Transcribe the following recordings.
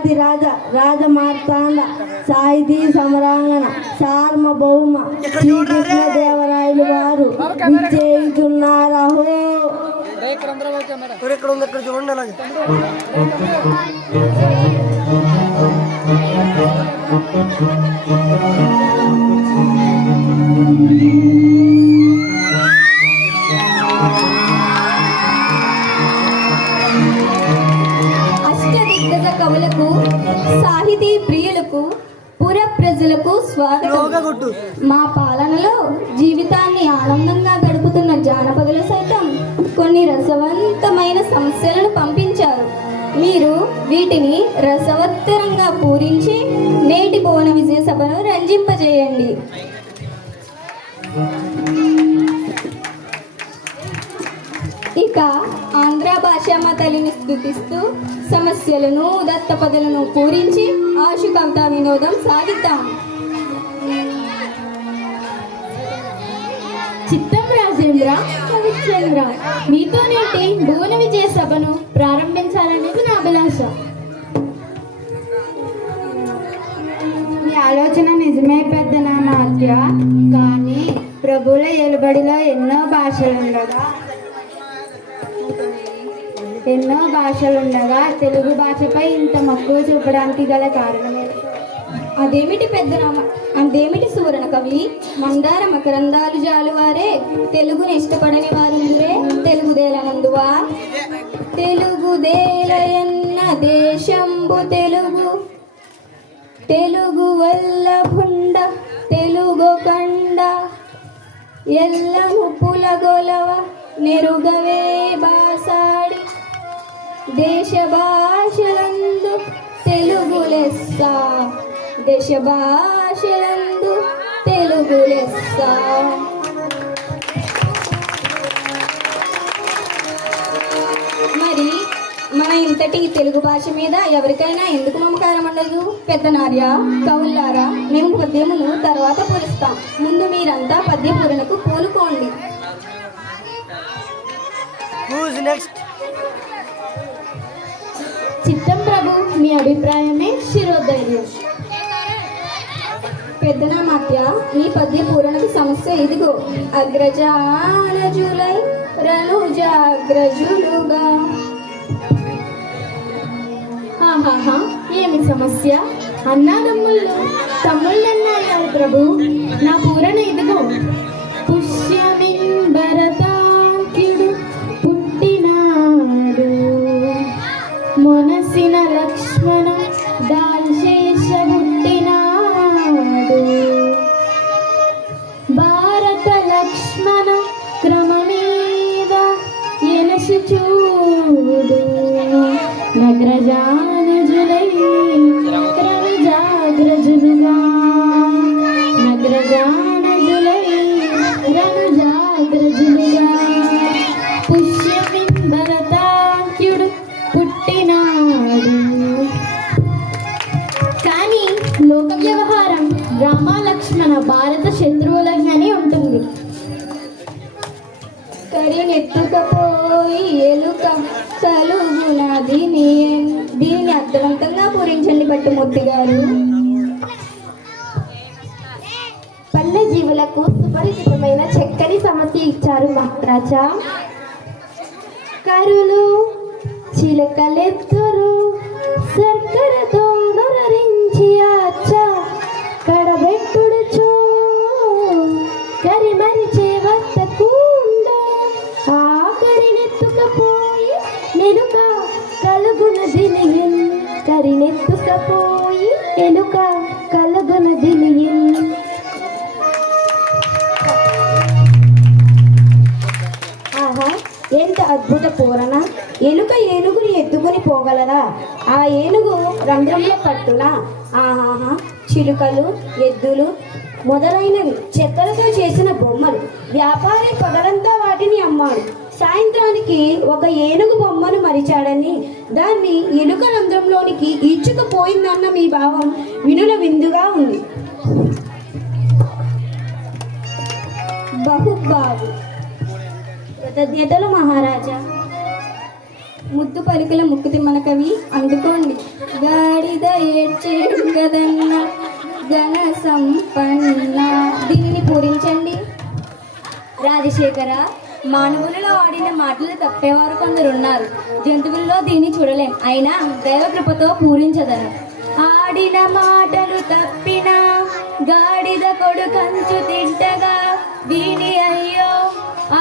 రాజాధిరాజ రాజమార్తాండ సాహితీ సమరాంగణ సార్వభౌమ శ్రీకృష్ణదేవరాయలు వారు విచ్చేయుచున్నారహో. ఇక్కడ ఉంది, ఇక్కడ చూడండి అలాగే. అష్టదిగ్గజ కవులకు, సాహితీ ప్రియులకు, పుర ప్రజలకు స్వాగతం. మా పాలనలో జీవితాన్ని ఆనందంగా గడుపుతున్న జానపదులు సైతం కొన్ని రసవంతమైన సమస్యలను పంపించారు. మీరు వీటిని రసవత్తరంగా పూరించి నేటి భువన విజయ సభను రంజింపజేయండి. ఇక ఆంధ్ర భాషామ తల్లిని స్తుతిస్తూ సమస్యలను దత్తపదలను పూరించి ఆశు కవితా వినోదం సాగిద్దాం. చిత్తం రాజేంద్ర కవిచంద్ర, మీతో నేటి భువన విజయ సభను ప్రారంభించాలనేది నా అభిలాష. మీ ఆలోచన నిజమే పెద్ద నామాత్య, కానీ ప్రభువుల ఏలుబడిలో ఎన్నో భాషలుండగా తెలుగు భాషపై ఇంత మక్కువ చూపడానికి గల కారణమే. అదేమిటి సూరణ కవి? మందార మకరందాలు జాలువారే తెలుగుని ఇష్టపడని వారు మీరే తెలుగుదేలనందువా? తెలుగుదేలయన్న దేశంబు తెలుగు వల్ల భుండ తెలుగు కండ ఎల్లను పులగొలవ నెరుగవే బాసాడి దేశ భాషలందు తెలుగు లెస్స, దేశ భాషలందు తెలుగు లెస్స. మరి మన ఇంతటి తెలుగు భాష మీద ఎవరికైనా ఎందుకు మమకారం ఉండదు? పెద్దనార్య, కవులారా, మేము పద్యమును తర్వాత పూరిస్తాం. ముందు మీరంతా పద్య పూరణకు పూనుకోండి. చిత్తం ప్రభు, మీ అభిప్రాయమే శిరోధైర్యం. పెద్దనామాత్య, ఈ పద్య పూరణకు సమస్య ఇదిగో. అగ్రజానజులై రనుజాగ్రజులుగా. ఆహాహా, ఏమి సమస్య? అన్నాదమ్ముళ్ళు తమ్ముళ్ళన్నారు ప్రభు. నా పూరణ ఇదిగో. పుష్యమిన్ భరతాఖ్యుడు పుట్టినాడు, మొనసిన లక్ష్మణ దాల్శేష పుట్టినాడు. భారత లక్ష్మణ క్రమమీద ఎనసి చూడు, నగ్రజానజులై రనుజాగ్రజులుగా, నగ్రజానజులై రనుజాగ్రజులుగా. పుష్యమిన్ భరతాఖ్యుడు పుట్టినాడు. కానీ లోక వ్యవహారం రామ లక్ష్మణ భారత శత్రువులని ఉంటుంది. కడినెత్తుకపోయి ఎలుక కలుగున దీన్ని అర్థవంతంగా పూరించండి పట్టుమూర్తి గారు. పల్లె జీవులకు సుపరిచితమైన చక్కని సమస్య ఇచ్చారు మహారాజా. కరులు చిలకలెత్తురు సర్కరతో నొరరించి అచ్చ కడబెట్టుడుచు కరిమరిచే వత్తకుండ ఆకడినెత్తుకపోయి నెలుక కలుగున దినిగిన్, కరినెత్తుకపోయి ఎలుక కలుగున దినిగిన్. ఆహా, ఎంత అద్భుత పూరణ! ఎలుక ఏనుగుని ఎత్తుకుని పోగలదా? ఆ ఏనుగు రంధ్రంలో పట్టునా? ఆహాహా, చిలుకలు, ఎద్దులు మొదలైనవి చెక్కలతో చేసిన బొమ్మలు. వ్యాపారి పగలంతా వాటిని అమ్మాడు. సాయంత్రానికి ఒక ఏనుగు బొమ్మను మరిచాడని దాన్ని ఎలుక రంధ్రంలోనికి ఈడ్చుకుపోయిందన్న మీ భావం వినుల విందుగా ఉంది. బహుబాబు. కృతజ్ఞతలు మహారాజా. ముద్దు పలుకుల ముక్కుతిమ్మన కవి అందుకోండి. గాడిద ఏడ్చే గదన్న ఘన సంపన్న. దీనిని పూరించండి. రాజశేఖర, మానవులలో ఆడిన మాటలు తప్పేవారు కొందరున్నారు. జంతువుల్లో దీన్ని చూడలేం. అయినా దైవకృపతో పూరించదను. ఆడిన మాటలు తప్పిన గాడిద కొడుకంచు తింటగా వీని అయ్యో.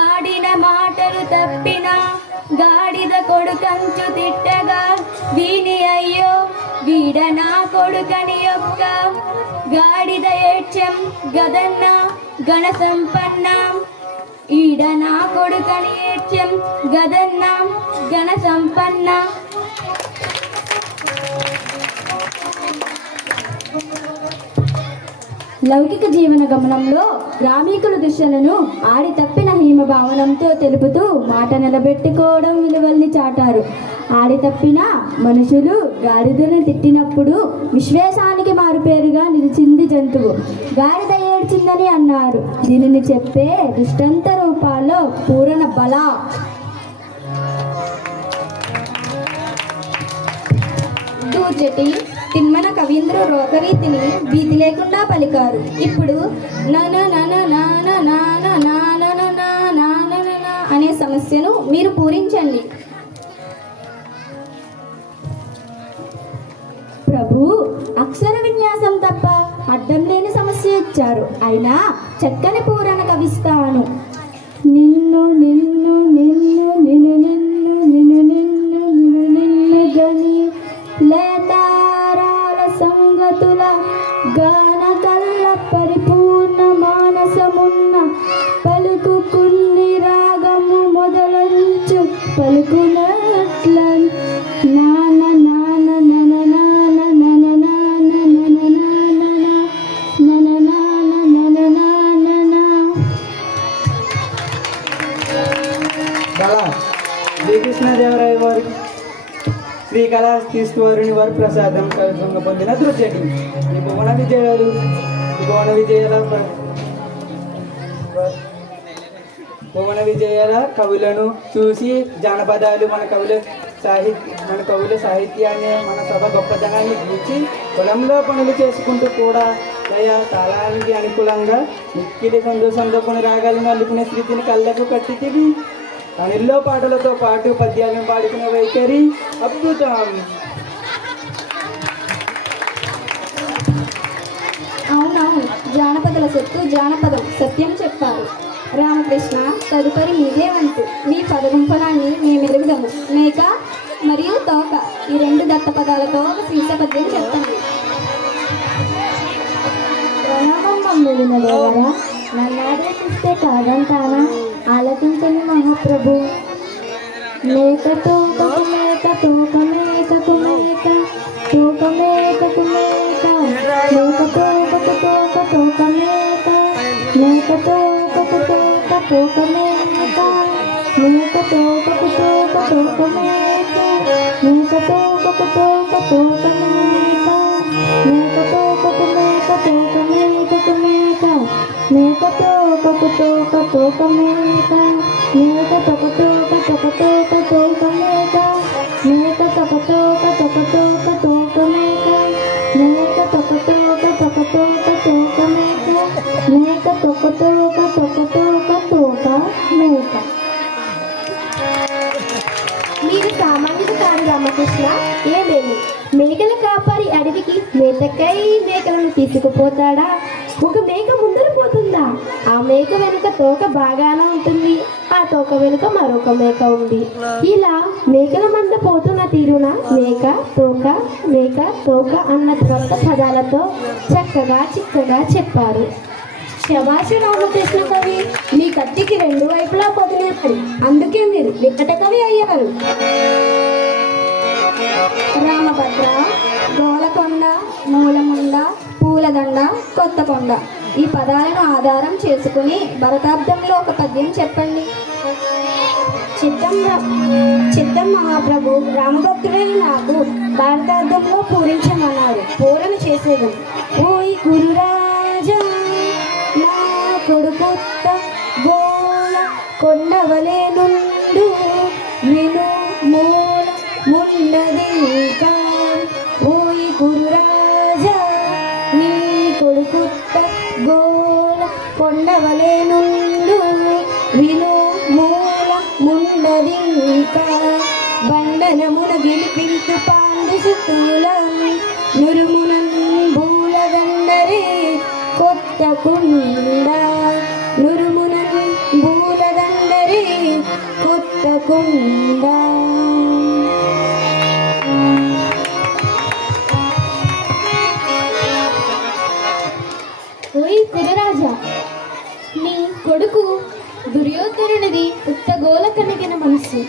ఆడిన మాటలు తప్పిన గాడిద కొడుకంచు తిట్టగా వీని అయ్యో. వీడ నా కొడుకని యొక్క గాడిద ఏడ్చెం గదన్న గణ సంపన్న. ఈడ నా కొడుకని ఏడ్చెం గదన్న గణ సంపన్న. లౌకిక జీవన గమనంలో గ్రామీకుల దుశ్యలను ఆడి తప్పిన హీమ భావనంతో తెలుపుతూ మాట నిలబెట్టుకోవడం విలువల్ని చాటారు. ఆడి తప్పిన మనుషులు గాడిదను తిట్టినప్పుడు విశ్వేశానికి మారుపేరుగా నిలిచింది జంతువు. గాడిద ఏడ్చిందని అన్నారు. దీనిని చెప్పే దృష్టాంత రూపాల్లో పూరణ బల. దూర్జటి తిమ్మన కవీంద్ర రోగరీతిని భీతి లేకుండా పలికారు. ఇప్పుడు నన నన నాన నాన నాన నాన అనే సమస్యను మీరు పూరించండి. ప్రభు అక్షర విన్యాసం తప్ప అడ్డం లేని సమస్య ఇచ్చారు. అయినా చక్కని పూరణ కవిస్తాను. నిన్ను నిన్ను నిన్ను నిన్ను నిన్ను నిన్ను నిన్ను నిన్ను నిన్ను గని లేతారాల సంగతుల గాన కల్ల పరిపూర్ణ మానసమున్న పలుకు కొన్ని రాగము మొదలంచు పలుకునట్ల నాన నాన నన నాన నన నాన నన నాన నన నాన నన నాన. కళ శ్రీకృష్ణదేవరాయ వారి శ్రీకాళహస్తి వారిని వారి ప్రసాదం కవిత్వంగా పొందిన దృశ్యటి. ఈ భువన విజయాల కవులను చూసి జానపదాలు మన కవుల సాహిత్యాన్ని మన సభ గొప్పతనాన్ని చూసి పొలంలో పనులు చేసుకుంటూ కూడా లయ తాళానికి అనుకూలంగా మిక్కిలి సంతోషంతో కొన్ని రాగాలను అల్లుకునే స్థితిని కళ్ళకు కట్టింది. పనుల్లో పాటలతో పాటు పద్యాలను పాడుకునే వైఖరి అద్భుతం. అవునవును, జానపదుల సొత్తు జానపదం. సత్యం చెప్పారు రామకృష్ణ. తదుపరి మీదే వంతు. మీ పదగుంపనాన్ని మేమెరుగుదము. మేక మరియు తోక ఈ రెండు దత్త పదాలతో ఒక శీర్ష పద్యం చెప్తాను. ప్రణామం మమ్మిడిన దేవరా, నన్ను ఆదేశిస్తే కాదంటానా? ఆలకించని మహాప్రభు. మేక తోకకు మేక తోక మేకకు మేక తోక మేకకు మేక మేక తోకకు తోక తోక మేక మేక తోకకు తోక తోక మేక మేక తోకకు తోక తోక మేక మేక తోకకు తోక తోక మేక మేక తోకకు మేక తోక మేకకు మేక మేక తోకకు తోక తోక మేక మేక తోక తోక తోక తోక తోక మేక మేక తోక తోక తోక తోక తోక మేక మేక తోక తోక తోక తోక తోక మేక మేక తోక తోక తోక తోక తోక మేక. మీరు సామాన్యుడు కాదు రామకృష్ణ. ఏమేమి మేకల కాపరి అడవికి మేతకై మేకలను తీసుకుపోతాడా? ఒక మేక ముందర పోతుందా? ఆ మేక వెనుక తోక బాగానే ఉంటుంది. ఆ తోక వెనుక మరొక మేక ఉంది. ఇలా మేకల మంద పోతున్న తీరున మేక తోక అన్న కొత్త పదాలతో చక్కగా చిక్కగా చెప్పారు. శభాష రామకృష్ణ కవి. మీ కత్తికి రెండు వైపులా పొదిలేపడి, అందుకే మీరు వికట కవి అయ్యారు. రామభద్ర, గోలకొండ, మూలముండ, పూలదండ, కొత్తకొండ ఈ పదాలను ఆధారం చేసుకుని భరతార్థంలో ఒక పద్యం చెప్పండి. చిత్తం మహాప్రభు రామభక్తుడైన నాకు భారతార్థంలో పూరించమన్నారు. పూరణ చేసేది. ఓయ్ గురురాజా నా కొడుకొత్త గోల కొండవలే నుండు విను మూల ఘనమున గిలిపింతు పాండు సుతులం నురుమునన్ భూలదండరే కొత్త కుండ నురుమునన్ భూలదండరే కొత్త కుండ. ఓయ్ కురరాజా, నీ కొడుకు దుర్యోధనునిది ఉత్తగోల కలిగిన మనస్సు,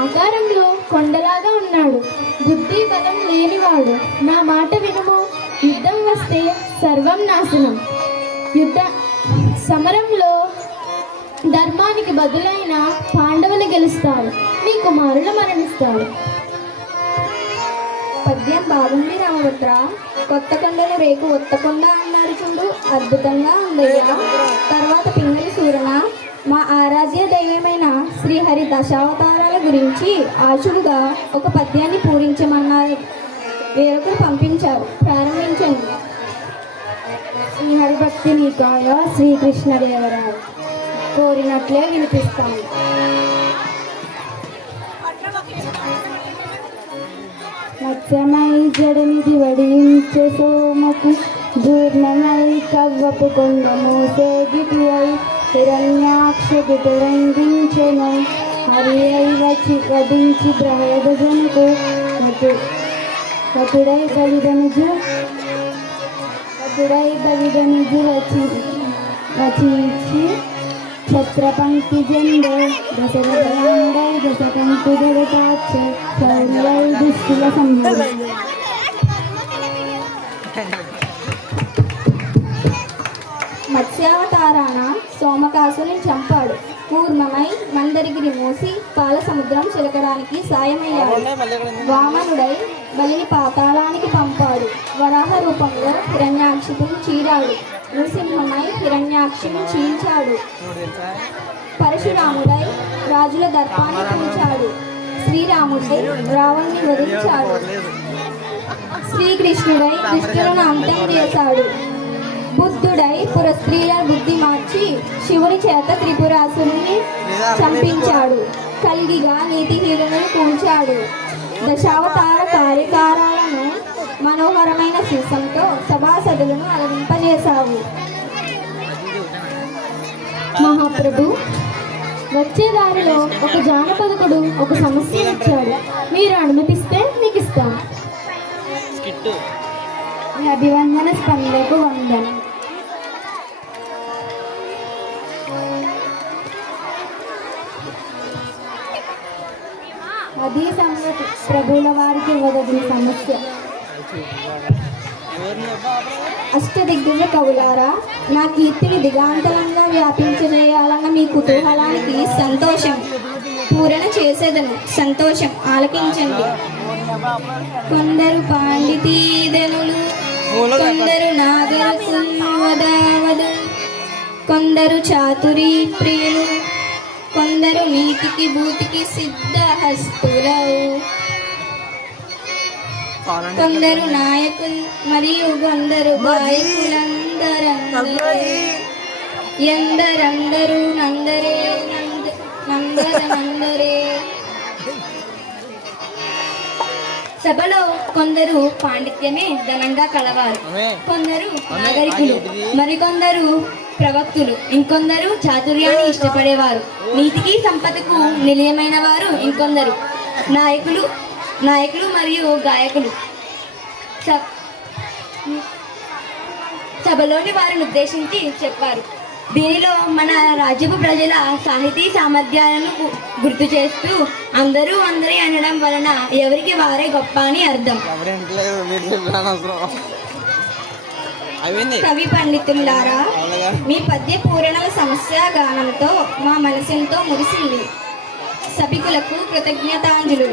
ఆకారంలో కొండలాగా ఉన్నాడు, బుద్ధి బలం లేనివాడు. నా మాట వినుము, యుద్ధం వస్తే సర్వం నాశనం. సమరంలో ధర్మానికి బదులైన పాండవులు గెలుస్తారు, నీ కుమారులు మరణిస్తారు. పద్యం బాగుంది రామభద్ర. కొత్త కొండలు రేకు ఒత్తకొండ అన్నారు చూడు, అద్భుతంగా ఉందయ్యా. తర్వాత పింగళి సూరన, మా ఆరాధ్య దైవమైన శ్రీహరి దశావతారాల గురించి ఆశుడుగా ఒక పద్యాన్ని పూరించమన్నారు. వేరొకరు పంపించారు, ప్రారంభించండి. శ్రీహరి భక్తి నీకాయ శ్రీకృష్ణదేవరాయ, కోరినట్లే వినిపిస్తాను. మత్స్యమై జడనిధి వడించే సోమకు జీర్ణమై కవ్వపు కొండ మోసే గిటువై హిరణ్యాక్ష గిటురంగించెను. హరి అయి వచ్చి వధించి ప్రహేదజనుకు వటుడై బలిదనుజు వచించి ఛత్రపంక్తి జెండే దశరథండై దశకంఠి జగతాక్ష శౌర్యై దుస్తుల సంహరి. మత్స్యావతారాన సోమకాసుని చంపాడు. పూర్ణమై మందరిగిరి మోసి పాల సముద్రం చిలకడానికి సాయమయ్యాడు. వామనుడై బలిని పాతాళానికి పంపాడు. వరాహ రూపంలో హిరణ్యాక్షిని చీరాడు. నృసింహమై హిరణ్యాక్షిని చీల్చాడు. పరశురాముడై రాజుల దర్పాన్ని పెంచాడు. శ్రీరాముడై రావణ్ణి వధించాడు. శ్రీకృష్ణుడై దుష్టులను అంతం చేశాడు. బుద్ధుడై పురస్త్రీల బుద్ధి మార్చి శివుని చేత త్రిపురాసురుని చంపించాడు. కల్గిగా నీతిహీనులను కూల్చాడు. దశావతార కార్యకారాలను మనోహరమైన శీర్షంతో సభాసదులను అలరింపజేశావు. మహాప్రభు, వచ్చే దారిలో ఒక జానపదకుడు ఒక సమస్య ఇచ్చాడు. మీరు అనుమతిస్తే మీకు ఇస్తాను. మీ అభివందన స్పందనకు వందనం. అది సంగతి, ప్రభువుల వారికి ఇవ్వదగిన సమస్య. అష్టదిగ్గజ కవులారా, నా కీర్తిని దిగాంతరంగా వ్యాపించజేయాలన్న మీ కుతూహలానికి సంతోషం. పూరణ చేసేదను, సంతోషం, ఆలకించండి. కొందరు పాండితీదనులు, కొందరు నాగరకువదావదు, కొందరు చాతురీ ప్రియులు, కొందరు నీతికి భూతికి సిద్ధహస్తులవు, కొందరు నాయకులు మరియు కొందరు గాయకులందరందరే ఎందరందరూ నందరే నందరే. సభలో కొందరు పాండిత్యమే ధనంగా కలవారు, కొందరు నాగరికులు, మరికొందరు ప్రవక్తులు, ఇంకొందరు చాతుర్యాన్ని ఇష్టపడేవారు, నీతికి సంపదకు నిలయమైన వారు ఇంకొందరు నాయకులు మరియు గాయకులు. సభలోని వారిని ఉద్దేశించి చెప్పారు. దీనిలో మన రాజ్యపు ప్రజల సాహితీ సామర్థ్యాలను గుర్తు చేస్తూ అందరూ అందరి అనడం వలన ఎవరికి వారే గొప్ప అని అర్థం. కవి పండితులారా, మీ పద్య పూరణల సమస్య గానంతో మా మనసెంతో మురిసింది. సభికులకు కృతజ్ఞతాంజలు.